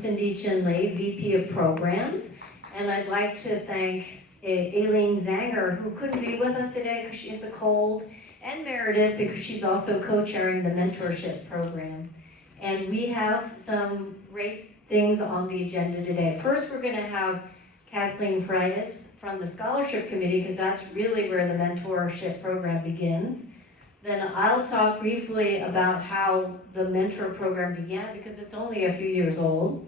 Cynthia Chin-Lee, VP of Programs, and I'd like to thank Aileen Zanger, who couldn't be with us today because she has a cold, and Meredith because she's also co-chairing the mentorship program. And we have some great things on the agenda today. First, we're going to have Kathleen Freitas from the Scholarship Committee, because that's really where the mentorship program begins. Then I'll talk briefly about how the mentor program began, because it's only a few years old.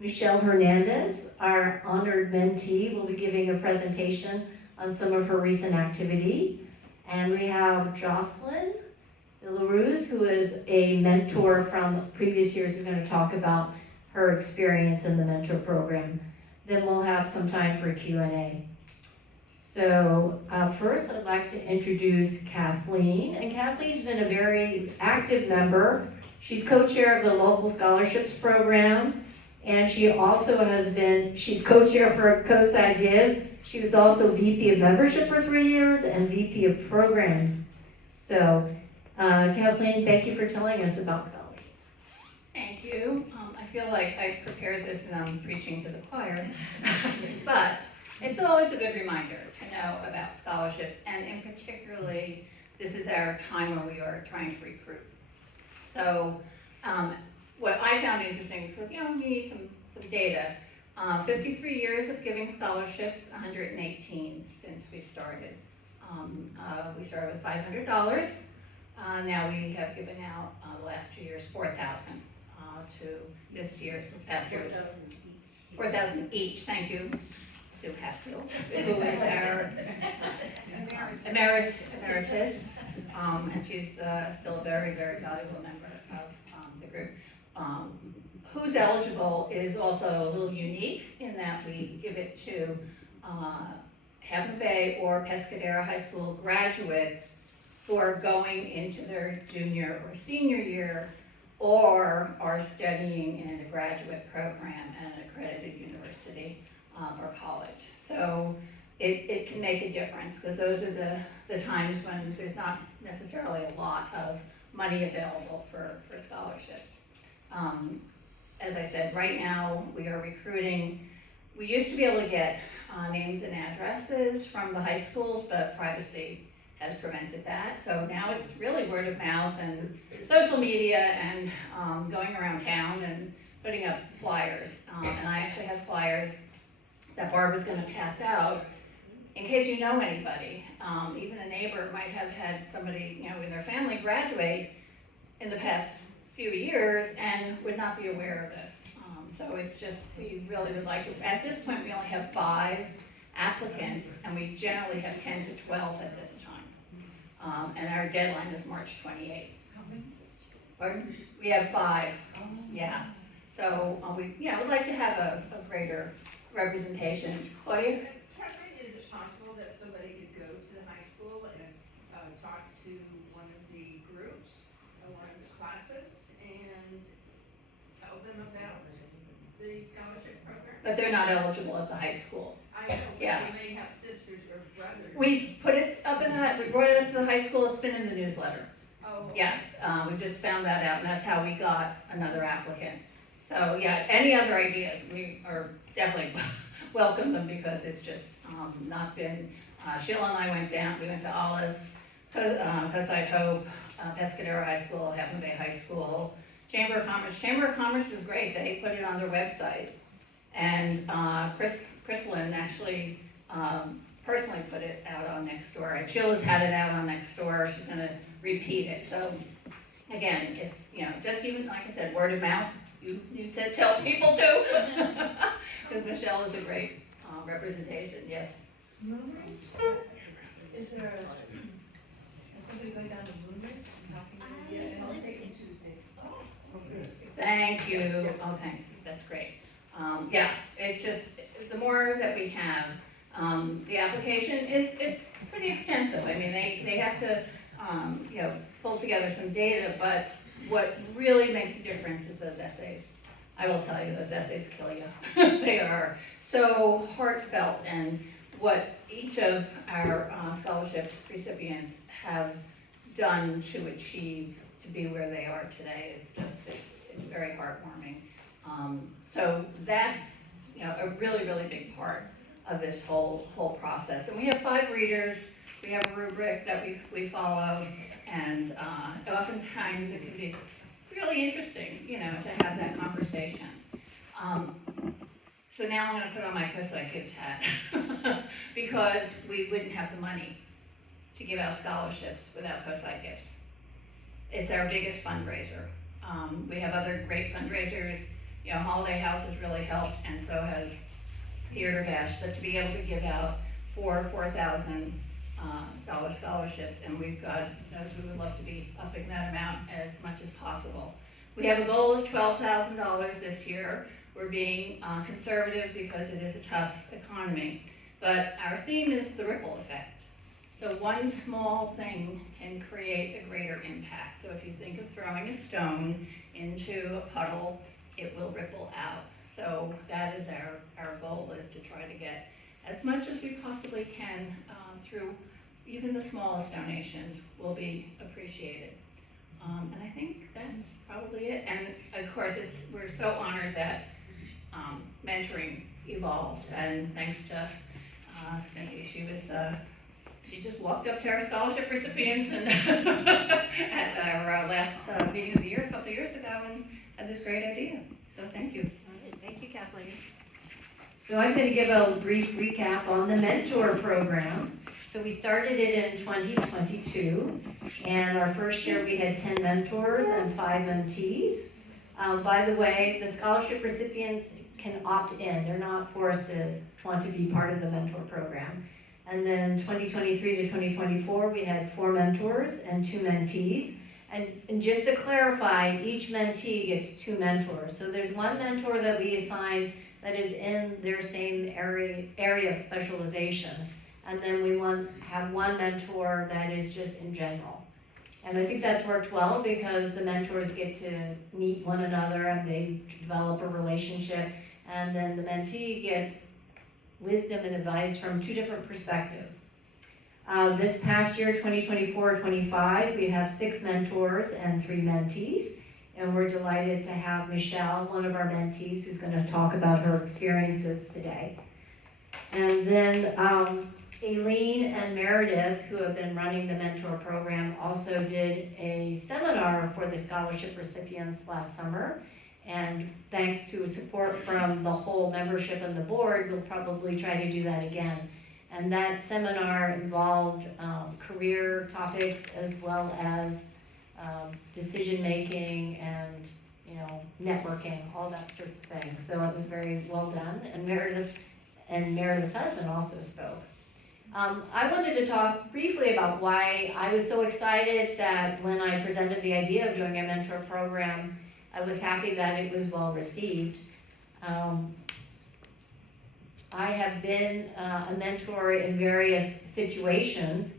Michelle Hernandez, our honored mentee, will be giving a presentation on some of her recent activity. And we have Jocelyn LaRuse, who is a mentor from previous years, who's going to talk about her experience in the mentor program. Then we'll have some time for Q&A. So first I'd like to introduce Kathleen, and Kathleen's been a very active member. She's co-chair of the local scholarships program, and she also she's co-chair for COSAG Give. She was also VP of membership for 3 years and VP of programs. So Kathleen, thank you for telling us about scholarships. Thank you. I feel like I prepared this and I'm preaching to the choir, but it's always a good reminder to know about scholarships, and in particularly, this is our time when we are trying to recruit. So what I found interesting is, we need some data. 53 years of giving scholarships, 118 since we started. We started with $500. Now we have given out the last 2 years $4,000 to this year. Past year was 4,000 each. Thank you, Sue Hatfield, who is our emeritus, and she's still a very, very valuable member of the group. Who's eligible is also a little unique in that we give it to Havana Bay or Pescadero High School graduates who are going into their junior or senior year or are studying in a graduate program at an accredited university or college. So it can make a difference, because those are the times when there's not necessarily a lot of money available for scholarships. As I said, right now we are recruiting. We used to be able to get names and addresses from the high schools, but privacy has prevented that. So now it's really word of mouth and social media and going around town and putting up flyers. And I actually have flyers that Barbara's going to pass out in case you know anybody. Even a neighbor might have had somebody, in their family graduate in the past few years and would not be aware of this. So it's just, we really would like to. At this point, we only have 5 applicants, and we generally have 10 to 12 at this time. And our deadline is March 28th. Pardon? We have 5. Yeah. So we would like to have a greater representation. Claudia? Catherine, is it possible that somebody could go to the high school and talk to one of the groups or one of the classes and tell them about the scholarship program? But they're not eligible at the high school. I know, Yeah. they may have sisters or brothers. We put it up we brought it up to the high school. It's been in the newsletter. Oh. Yeah, we just found that out, and that's how we got another applicant. So yeah, any other ideas, we are definitely welcome them, because it's just not been, Sheila and I went to Alice, COSAG Hope, Pescadero High School, Havana Bay High School, Chamber of Commerce. Chamber of Commerce was great. They put it on their website. And Chris Lynn actually personally put it out on Nextdoor. And Sheila's had it out on Nextdoor. She's going to repeat it. So again, if just even, like I said, word of mouth, you need to tell people too. Because Michelle is a great representation. Yes? Movement? Is somebody going down to movement? Yes, I'll take it Tuesday. Oh, good. Thank you. Oh, thanks. That's great. Yeah, it's just, the more that we have, the application it's pretty extensive. I mean, they have to, pull together some data, but what really makes a difference is those essays. I will tell you, those essays kill you. They are so heartfelt, and what each of our scholarship recipients have done to achieve to be where they are today is just, it's very heartwarming. So that's, a really, really big part of this whole process. And we have 5 readers, we have a rubric that we follow, and oftentimes it can be really interesting, to have that conversation. So now I'm gonna put on my COSI Gives hat, because we wouldn't have the money to give out scholarships without COSI Gives. It's our biggest fundraiser. We have other great fundraisers, Holiday House has really helped, and so has Theater Bash, but to be able to give out $4,000 scholarships, and we've got, we would love to be upping that amount as much as possible. We have a goal of $12,000 this year. We're being conservative because it is a tough economy, but our theme is the ripple effect. So one small thing can create a greater impact. So if you think of throwing a stone into a puddle, it will ripple out. So that is our goal, is to try to get as much as we possibly can through even the smallest donations will be appreciated. And I think that's probably it. And of course, we're so honored that mentoring evolved, and thanks to Cynthia, she just walked up to our scholarship recipients and at our last meeting of the year a couple of years ago, and had this great idea. So thank you. Thank you, Kathleen. So I'm going to give a brief recap on the mentor program. So we started it in 2022, and our first year we had 10 mentors and 5 mentees. By the way, the scholarship recipients can opt in. They're not forced to want to be part of the mentor program. And then 2023 to 2024, we had 4 mentors and 2 mentees. And just to clarify, each mentee gets 2 mentors. So there's 1 mentor that we assign that is in their same area of specialization. And then we have 1 mentor that is just in general. And I think that's worked well because the mentors get to meet one another and they develop a relationship. And then the mentee gets wisdom and advice from 2 different perspectives. This past year, 2024-25, we have 6 mentors and 3 mentees. And we're delighted to have Michelle, one of our mentees, who's going to talk about her experiences today. And then Aileen and Meredith, who have been running the mentor program, also did a seminar for the scholarship recipients last summer. And thanks to support from the whole membership and the board, we'll probably try to do that again. And that seminar involved career topics as well as decision-making and, networking, all that sorts of things. So it was very well done. And Meredith's husband also spoke. I wanted to talk briefly about why I was so excited that when I presented the idea of doing a mentor program, I was happy that it was well received. I have been a mentor in various situations,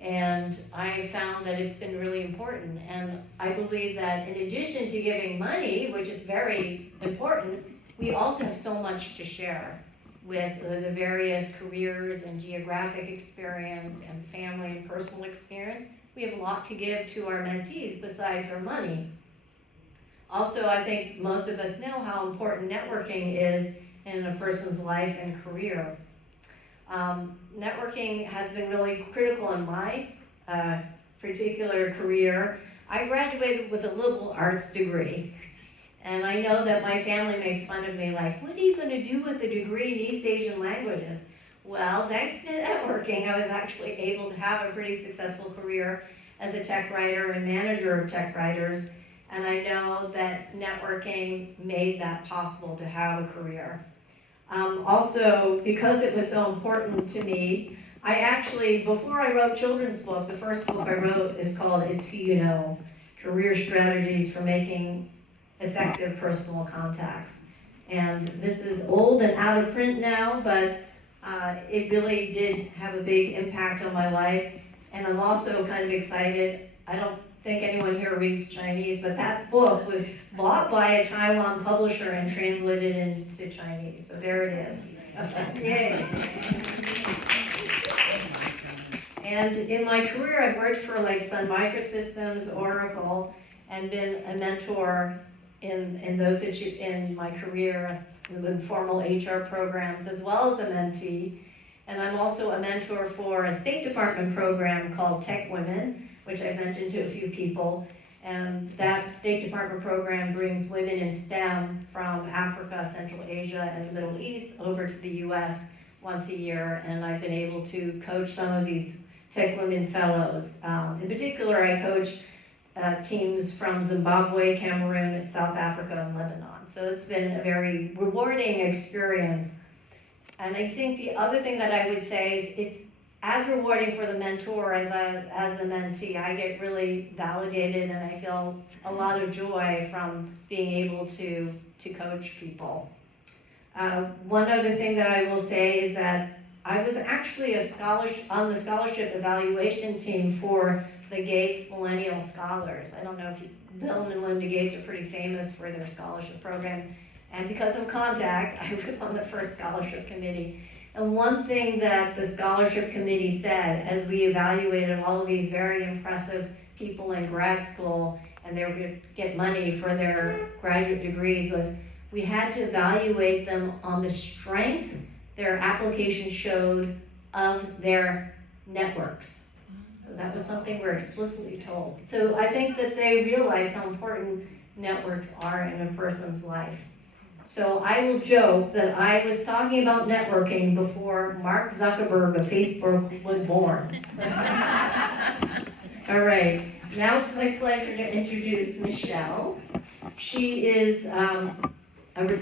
and I found that it's been really important. And I believe that in addition to giving money, which is very important, we also have so much to share with the various careers and geographic experience and family and personal experience. We have a lot to give to our mentees besides our money. Also, I think most of us know how important networking is in a person's life and career. Networking has been really critical in my particular career. I graduated with a liberal arts degree, and I know that my family makes fun of me, like, what are you going to do with a degree in East Asian languages? Well, thanks to networking, I was actually able to have a pretty successful career as a tech writer and manager of tech writers, and I know that networking made that possible to have a career. Also, because it was so important to me, I actually, before I wrote children's book, the first book I wrote is called It's Who You Know, Career Strategies for Making Effective Personal Contacts. And this is old and out of print now, but it really did have a big impact on my life. And I'm also kind of excited. I don't think anyone here reads Chinese, but that book was bought by a Taiwan publisher and translated into Chinese. So there it is. Yay. And in my career, I've worked for like Sun Microsystems, Oracle, and been a mentor in my career with formal HR programs as well as a mentee. And I'm also a mentor for a State Department program called Tech Women, which I've mentioned to a few people. And that State Department program brings women in STEM from Africa, Central Asia, and the Middle East over to the US once a year. And I've been able to coach some of these Tech Women Fellows. In particular, I coach teams from Zimbabwe, Cameroon, South Africa, and Lebanon. So it's been a very rewarding experience. And I think the other thing that I would say is it's as rewarding for the mentor as the mentee. I get really validated and I feel a lot of joy from being able to coach people. One other thing that I will say is that I was actually on the scholarship evaluation team for the Gates Millennial Scholars. I don't know if Bill and Melinda Gates are pretty famous for their scholarship program. And because of contact, I was on the first scholarship committee. And one thing that the scholarship committee said as we evaluated all of these very impressive people in grad school and they were going to get money for their graduate degrees was we had to evaluate them on the strength their application showed of their networks. So that was something we're explicitly told. So I think that they realize how important networks are in a person's life. So I will joke that I was talking about networking before Mark Zuckerberg of Facebook was born. All right, now it's my pleasure to introduce Michelle. She is